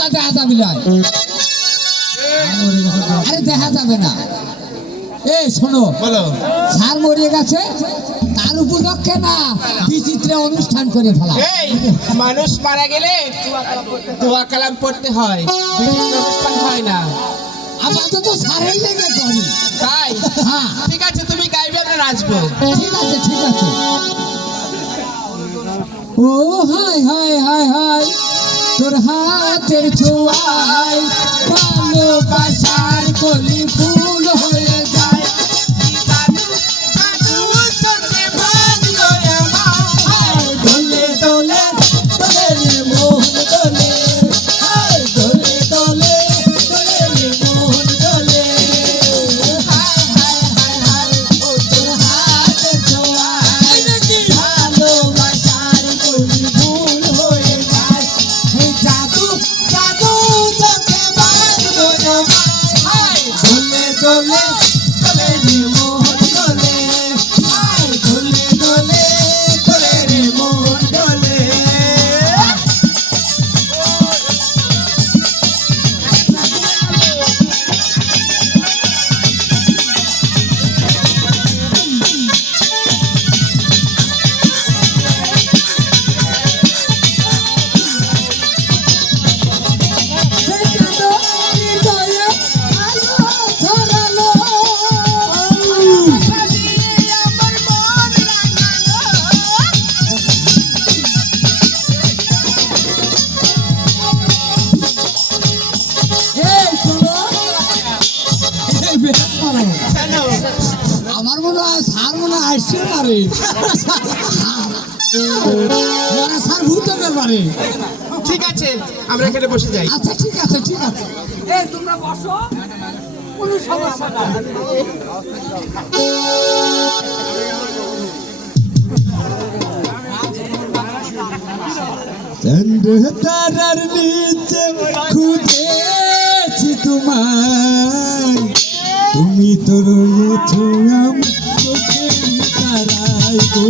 তা দেখা যাবে না। আরে দেখা যাবে না। এই শোনো, বলো। স্যার মরিয়ে গেছে, তার উপলক্ষে না বিচিত্র অনুষ্ঠান করে ফেলা। এই মানুষ মারা গেলে দোয়া কালাম পড়তে হয়, বিচিত্র অনুষ্ঠান হয় না। আপাতত স্যারের লেগে করি। তাই? হ্যাঁ ঠিক আছে, তুমি গাইবে, আমরা নাচবো। ঠিক আছে ঠিক আছে। ও হাই হাই হাই হাই, তোর হাতের ছোঁয়ায় ভালোবাসার কলি ফুল হয়ে যায়। দোলে দোলে দোলে রে মোহন দোলে, দোলে দোলে দোলে রে মোহন দোলে। হাই হাই হাই হাই, ও তোর হাতের ছোঁয়ায় ভালোবাসার কলি ফুল হয়ে যায়। হে জাদু জাদু চোখে বাঁধলো আমায়, দোলে দোলে দোলে রে মোহন দোলে, দোলে দোলে দোলে রে মোহন দোলে। আমার মনে হয় স্যার মনে হয় আসছে পারে, স্যার ভূতে পারে। ঠিক আছে, আমরা এখানে বসে যাই। আচ্ছা ঠিক আছে ঠিক আছে। এই তোমরা বসো, কোনো সমস্যা না। চন্দ্র তারার নিচে খুঁজেছি তোমায়, তুমি তো রয়েছো আমার চোখের তারায় গো,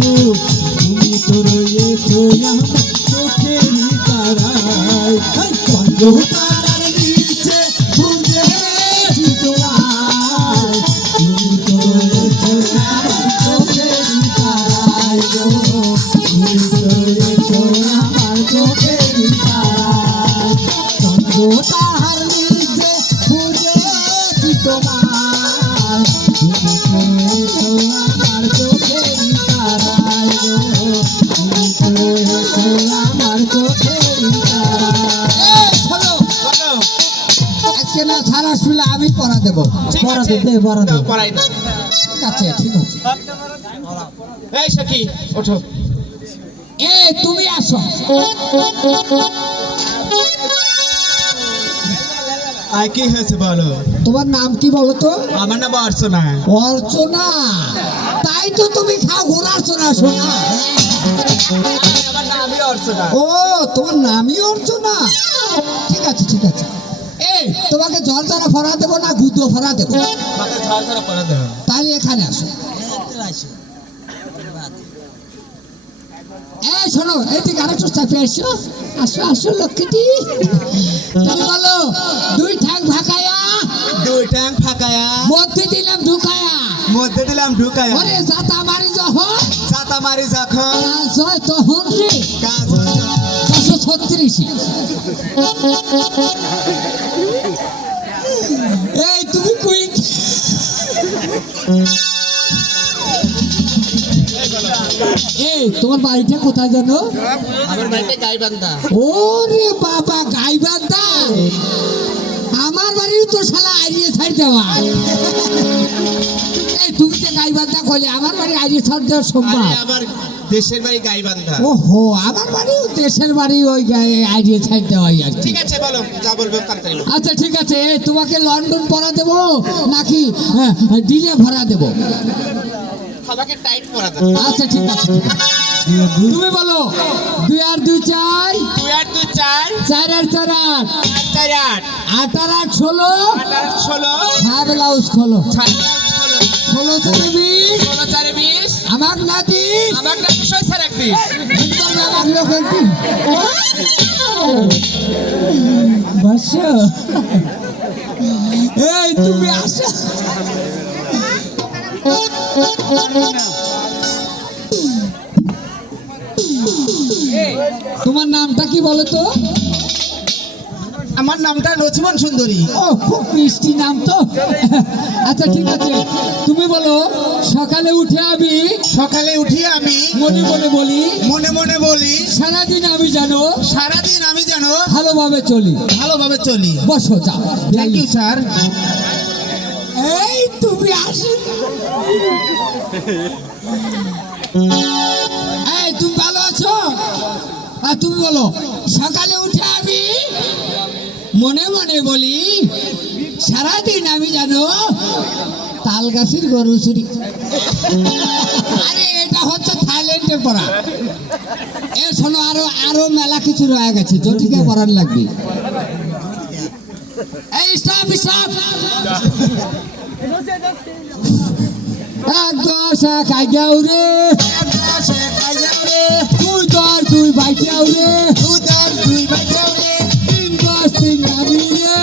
তুমি তো রয়েছো আমার চোখের তারায়। চন্দ্র তারার নিচে খুঁজেছি তোমায়, তুমি তো রয়েছো আমার চোখের তারায় গো, তুমি তো রয়েছো আমার চোখের তারায়। চন্দ্র তাহার নিচে খুঁজেছি তোমায়, তুমি তো রয়েছো আমার চোখের তারায় গো, তুমি তো রয়েছো আমার চোখের তারায়। শোনো, বলো। আজকে না সারা শুলে আমি পড়া দেবো। ঠিক পড়া আছে, দে পড়া দে। দাও, পড়াই দাও। ঠিক আছে ঠিক আছে। এই সখী, ওঠো। এ তুমি আসো। আর কি হয়েছে বলো? তোমার নাম কি বলো তো? আমার নাম অর্চনা। অর্চনা? তাই তো তুমি খাও ঘোরাচ্ছনা শোনা। আমার নামই অর্চনা। ও তোমার নামই অর্চনা? ঠিক আছে ঠিক আছে। এই তোমাকে জল দ্বারা ফরা দেবো না গুঁদো ফরা দেবো? আমাকে ঝড় ঝড় করে দেবে। তাহলে এখানে আসো। এই শোনো, এইদিকে আরেকটু চাপে আসো। আসো আসো লক্ষ্মীটি। তুমি বলো, দুই ঠ্যাং ভাকায়া, দুই ট্যাং ফাঁকায়া, মধ্যে দিলাম ঢুকায়া, মধ্যে দিলাম ঢুকায়া, ওরে জাতা মারি যখন ছাতা মারি যখন কাজ হয় তখন রে কাজ হয় না। 136। এই তুমি কুইক। এই তোমার বাড়িটা কোথায় জানো? আমার বাড়িতে গাইবান্ধা। ওরে বাবা গাইবান্ধা, আমার বাড়িও তো শালা আইরিয়ে ছাড় দেওয়া। এই তুমি যে গাইবান্ধা কইলে, আমার বাড়ি আইরিয়ে ছাড় দেওয়া সম্ভব? আরে আমার দেশের বাড়ি গাইবান্ধা। ওহো, আমার বাড়িও দেশের বাড়ি ওই আইরিয়ে ছাড় দেওয়াই আর কি। ঠিক আছে, বলো, যা বলবে তাড়াতাড়ি বলো। আচ্ছা ঠিক আছে। এই তোমাকে লন্ডন পড়া দেবো নাকি ডিলে ভরা দেবো? আমাকে টাইট করা দাও। আচ্ছা ঠিক আছে ঠিক আছে। তুমি বলো, 2 আর 2 4, 2 আর 2 4, 4 আর 4 8, 4 8, 8 আর 8 16, 8 আর 16, হ্যাঁ ব্লাউজ খোলো। 6 আর 16, 16 4 20, 16 4 20, আমার নাতি আমার না 200 স্যার একদিন। একদম আমার লোক একদিন। বসো। এই তুমি আসো। তোমার নামটা কি বলো তো? আমার নামটা লক্ষ্মণ সুন্দরী। ও খুব মিষ্টি নাম তো। আচ্ছা ঠিক আছে, তুমি বলো সকালে উঠে আমি সকালে উঠি আমি মনে মনে বলি মনে মনে বলি সারাদিন আমি জানো সারাদিন আমি যেন ভালোভাবে চলি। ভালোভাবে চলি। বসো যাও। Thank you sir. এই তুমি আসো। এই তুমি ভালো আছো? আর তুমি বলো সকালে উঠে আমি মনে মনে বলি সারাদিন আমি জানো তাল গাছের গরু চুরি। আরে এটা হচ্ছে থাইল্যান্ডের পড়া। এ শোনো, আরো আরো মেলা কিছু রয়ে গেছে, জটিকে পড়ার লাগবে। এই স্টপ স্টপ। এক দশ এক আইগাও রে, দুই দশ দুই বাইটাও রে, তিন দশ তিন নামি রে,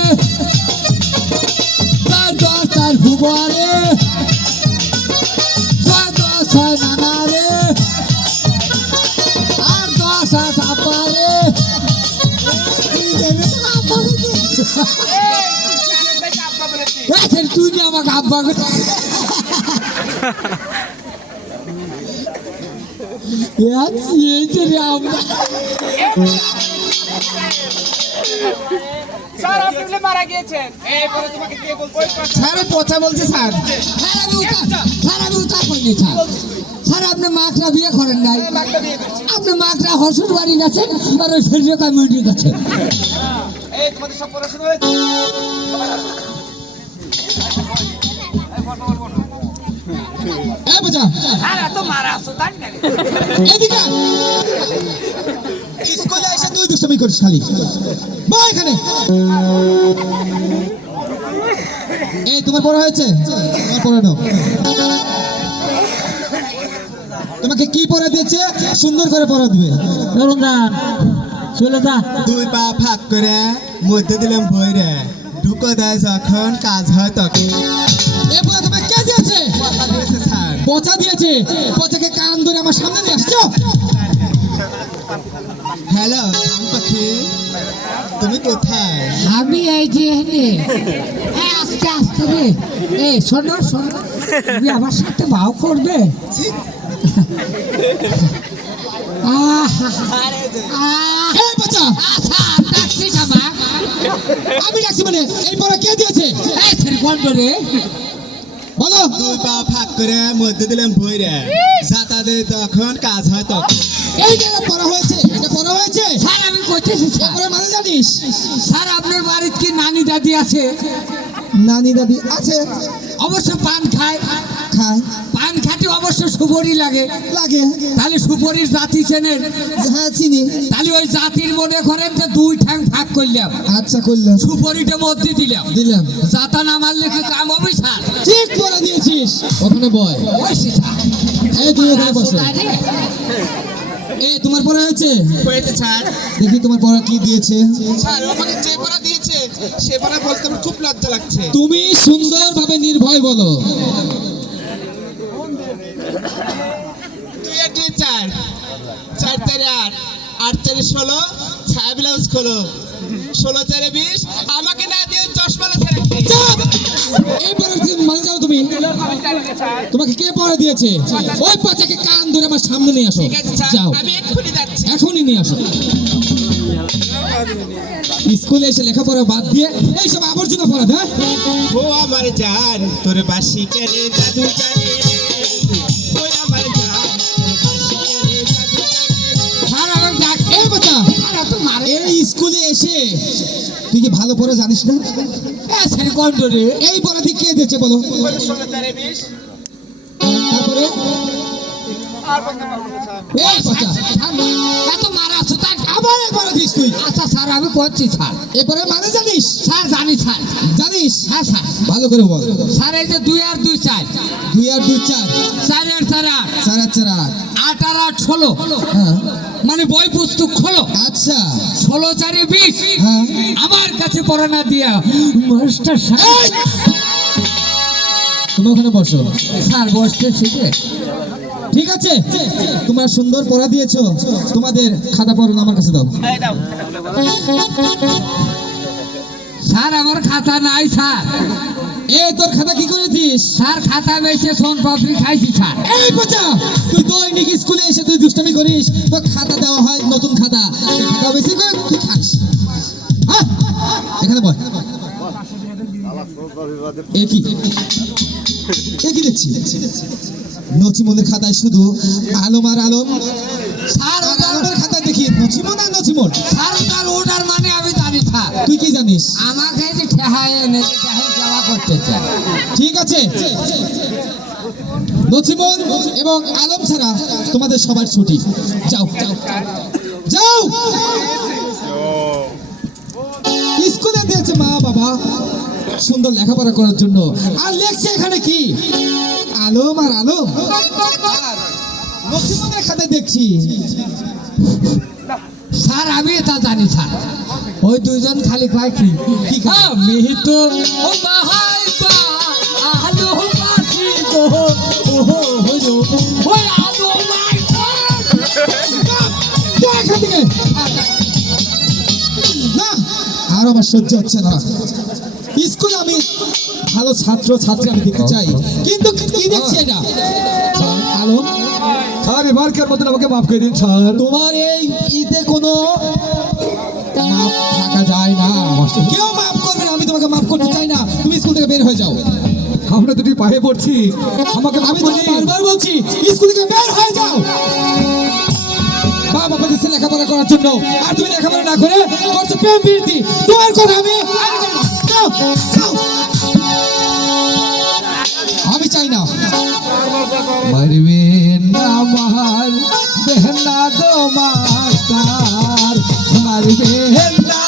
চার দশ চার ভুবা রে, ছয় দশ ছয় নানা রে, আট দশ আট আপা রে। তুই নিয়ে আমাকে আব্বা করে স্যার আপনি বলে মারা গিয়েছেন। এই পরে তোমাকে কে বলছে? স্যার পচা বলছে স্যার। স্যার আপনি মাকড়া বিয়ে করেন নাই? মাকে বিয়ে করছি। আপনি মাকড়া হসুর বাড়ি গেছেন আর ওই ফেরিও কমিউনিটি গেছেন। এই তোমাদের সব পড়াশোনা হয়েছে? এই বাচ্চা স্যার এত মারা আছো তাই না? এদিকে স্কুলে এসে তুই দুষ্টমি করিস খালি। বা এখানে এই তোমার পড়া হয়েছে? তোমার পড়া নাও। তোমাকে কি পড়া দিয়েছে সুন্দর করে পড়া দিবে। চলে যা। দুই পা ফাঁক করে মধ্যে দিলাম বইরে ঢুকো দেয় যখন কাজ হয় তখন। এ পড়া তোমাকে কে দিয়েছে? কথা দিয়েছে স্যার। পচা দিয়েছে। পচাকে কান ধরে আমার সামনে নিয়ে আসছো। হ্যালো পাখি, তুমি কোথায়? আমি এই যে এনে আস্তে আস্তে রে। এই শোনো শোনো, তুমি আমার সাথে ভাও করবে? ছি, এই বাচ্চা ডাকছিস আমাকে? আমি ডাকছি মানে এই পড়া কে দিয়েছে? এই ছেড়ে বন্ধ রে। বলো। দুই পা ফাঁক করে মধ্যে দিলাম বইরে যাতা দেয় তখন কাজ হয় তখন। এই জায়গা পড়া হয়েছে, এটা পড়া হয়েছে। স্যার আমি কইতেছি স্যার, মানে জানিস স্যার আপনার বাড়িতে কি নানি দাদি আছে? নানি দাদি আছে। অবশ্য পান খায়। খায়। পান খাতে অবশ্য সুপরি লাগে। লাগে। তাহলে সুপরির জাতি চেনেন? হ্যাঁ চিনি। তাহলে ওই জাতির মনে করেন যে দুই ঠ্যাং ভাগ করলাম, আচ্ছা করলাম। সুপরিটা মধ্যে দিলাম। দিলাম। জাতা না মারলে কি কাম হবে স্যার? ঠিক করে দিয়েছিস। ওখানে বয়। ওই সেটা। এই তুই ওখানে বসো। তাই রে? এই তোমার পড়া হয়েছে? হয়েছে স্যার। দেখি তোমার পড়া কি দিয়েছে। স্যার আমাকে যে পড়া দিয়েছে সে পড়া বলতে আমার খুব লজ্জা লাগছে। তুমি সুন্দরভাবে নির্ভয় বলো। তুই একটি চার, চার চারে আট, আট চারে 16, ছায়া ব্লাউজ খোলো, 16 চারে 20, আমাকে না দিয়ে চশমা ছেড়ে চাপ! এই পড়া মানে যাও তুমি। তোমাকে কে পড়া দিয়েছে? ওই বাচ্চাকে কান ধরে আমার সামনে নিয়ে আসো। ঠিক আছে স্যার, যাও আমি এক্ষুনি যাচ্ছি। এখনই নিয়ে আসো। স্কুলে এসে লেখাপড়া বাদ দিয়ে এইসব আবর্জনা পড়া দেয়। ও আমার জান তোর বাসি কেনে জাদু জানে, ও আমার জান তোর বাসি কেনে জাদু জানে। স্যার আমার ডাক। এই বাচ্চা, আর এত মারে। এই স্কুলে এসে তুই কি ভালো পড়া জানিস না? ছেড়ে বন্ধ রে। এই পড়া দিয়ে কে দিয়েছে বলো? 16 চারে 20, তারপরে আর বলতে পারবো না স্যার। এই বাচ্চা এত মারা আছো তাই আবার একবার দিস তুই। আচ্ছা স্যার আমি করছি স্যার। এরপরে মানে জানিস? স্যার জানি স্যার। জানিস? হ্যাঁ স্যার। ভালো করে বল। স্যার এই যে 2 আর 2 4, 2 আর 2 4, 4 আর 4 8, 4 আর 4 8। 8 আর 8 16, হ্যাঁ মানে বই পুস্তক খোলো। আচ্ছা 16 4 20, হ্যাঁ। আমার কাছে পড়া না দিয়া মাস্টার সাহেব। তুমি ওখানে বসো। স্যার বসতে শিখে। ঠিক আছে, তোমরা সুন্দর পড়া দিয়েছো, তোমাদের খাতা পড়ুন আমার কাছে দাও। স্যার আমার খাতা নাই স্যার। এ তোর খাতা কি করেছিস? স্যার খাতা বেঁচে সোন পাপড়ি খাইছি স্যার। এই বাচ্চা, তুই দৈনিক স্কুলে এসে তুই দুষ্টামি করিস, তো খাতা দেওয়া হয় নতুন খাতা, সেই খাতা বেশি করে তুই খাস। হ্যাঁ, এখানে বল। এ কি দেখছি? নচিমনের খাতায় শুধু আলম আর আলম। স্যার আর আলমের খাতায় দেখি নচিমন আর নচিমন। স্যার ওটার ওটার মানে আমি জানি স্যার। তুই কি জানিস? আমাকে যে ঠেহায় এনে দেখেন সেবা করতেছে। ঠিক আছে, নচিমন এবং আলম ছাড়া তোমাদের সবার ছুটি। যাও যাও যাও। স্কুলে দিয়েছে মা বাবা সুন্দর লেখাপড়া করার জন্য, আর লেখছে এখানে কি আলম আর আলম। নচিমনের খাতায় দেখছি। স্যার আমি এটা জানি স্যার। ওই দুজন খালি কয় কি কি কয়? আমি তো ও বাহাই বা আলো বাসি গো ওহো হলো ওই আলো মাই যা এখান থেকে। না, আর আমার সহ্য হচ্ছে না। স্কুলে আমি ভালো ছাত্র ছাত্রী আমি দেখতে চাই, কিন্তু কি দেখছি এটা? আলম স্যার এবারকার মতন আমাকে মাফ করে দিন স্যার। তোমার এই ঈদে কোনো মাপ থাকা যায় না, কেউ মাফ করবে না। আমি তোমাকে মাফ করতে চাই না, তুমি স্কুল থেকে বের হয়ে যাও। আমরা দুটি পায়ে পড়ছি, আমাকে মাফ আমি করে তোমাকে দিন। বারবার বলছি স্কুল থেকে বের হয়ে যাও। বাবা দিচ্ছে লেখাপড়া করার জন্য, আর তুমি লেখাপড়া না করে করছো প্রেম প্রীতি। তোমার কথা আমি যাও, যাও। আমি চাই না। মারবেন না মার বেহনা দো মাস্টার, মারবেন না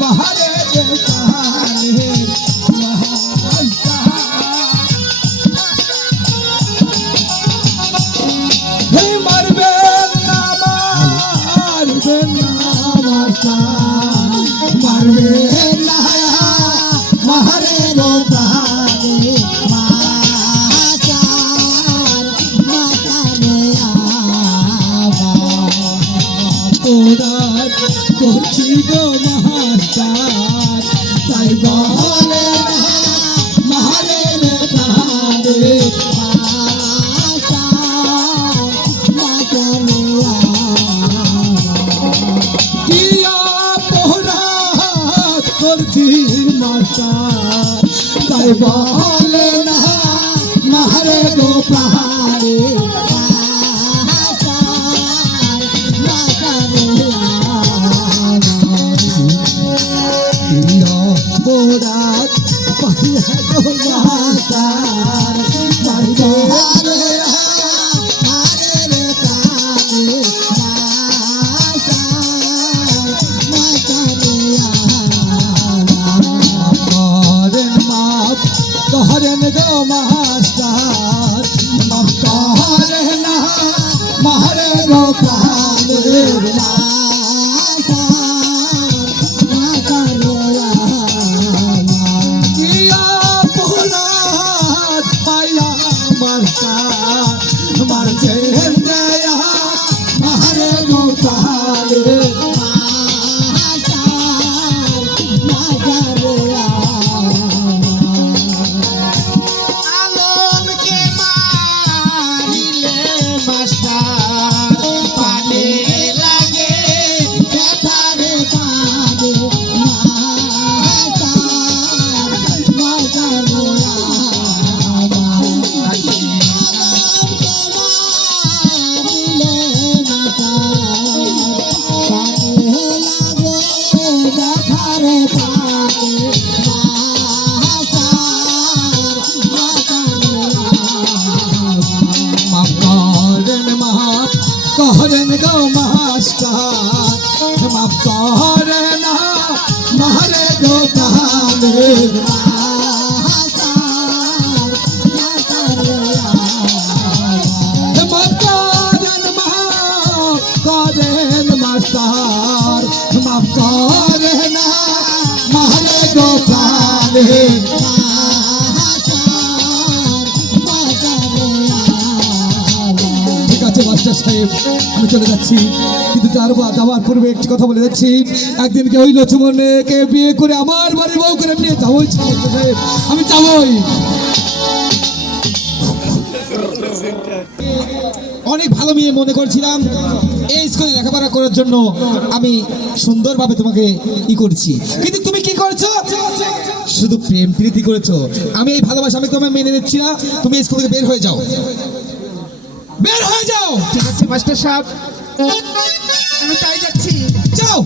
মারে বেকারে মাস্টার। হে মারবেন না মারবেন না মাস্টার, মারবেন না মারে বেকারে করছি গো মাস্টার, তাই বলে মারে তারে কি অপরাধ করছি মাস্টার, তাই বলে না মারে গো পাহাড়ে রাত পাইয়া গো মাস্টার, মারবে মারে কানে করেন মাপ করেন গো মাস্টার, মাপ করেন না মারে গো প্রাণের মারছে মারে গো প্রাণের আলমকে মারিলে মাস্টার পানে লাগে প্রাণের মাফ করেন মাস্টার, মাফ করেন মারে গো প্রাণের ঠিক আছে মাস্টার সাহেব, আমি চলে যাচ্ছি, কিন্তু যাওয়ার পূর্বে একটি কথা বলে যাচ্ছি, একদিনকে ওই লক্ষ্মণকে বিয়ে করে আমার বাড়ির বউ করে নিয়ে যাবোই মাস্টার সাহেব, আমি যাবোই। অনেক ভালো মেয়ে মনে করছিলাম, এই স্কুলে লেখাপড়া করার জন্য আমি সুন্দরভাবে তোমাকে করছি, কিন্তু তুমি কি করছো? শুধু প্রেম প্রীতি করেছো। আমি এই ভালোবাসা আমি তোমায় মেনে নিচ্ছি না, তুমি এই স্কুল থেকে বের হয়ে যাও, বের হয়ে যাও। ঠিক আছে মাস্টার সাহেব, আমি তাই যাচ্ছি। যাও।